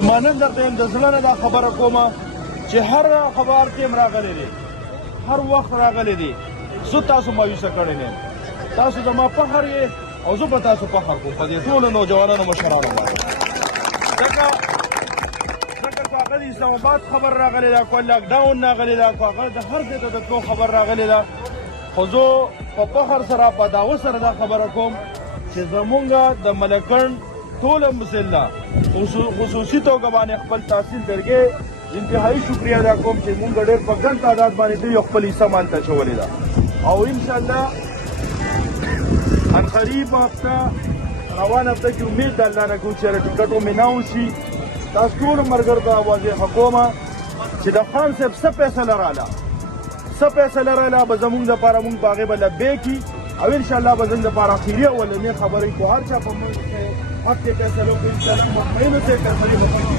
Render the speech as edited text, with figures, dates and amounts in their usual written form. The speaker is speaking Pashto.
مانن درته د زړه نه دا خبره کومه چې هر خبر کې راغلی دی، هر وخت راغلی دی، زه تاسو مایوسه کړی نه یم. تاسو زما فخر یې او زه به تاسو فخر کوم په دې ټولو نوجوانانو مشرانو باندې. ځکه که هغه د اسلام آباد خبر راغلی ده، که لاکډاون راغلی ده، که هغه د هر ځای ته د تلو خبر راغلی ده، خو زه په فخر سره په دعوه سره دا خبره کوم چې زمونږ د ملکڼ ټوله ضلع خصوصي توګه باندې خپل تحصیل درګې انتهایی شکریه ادا کوم چې مونږ ډېر په ګڼ تعداد باندې دوی خپل حصه مالته اچولې ده او انشاءالله عنقریب هفته روان هفته کې امید د الله نه کوو چې ټکټ ومې شي. تاسو ټولو ملګرو ته واضحه کومه چې د خان صاحب څه فیصله راله، څه فیصله راله به زمونږ دپاره مونږ په هغې به لبیک کي او انشاءالله به زموږ دپاره اخري اولنۍ خبرې کو هر چا په موږ حق کې فیصله وکړو انشاءالله مطمئن اوسئ فیصلې به وکړو.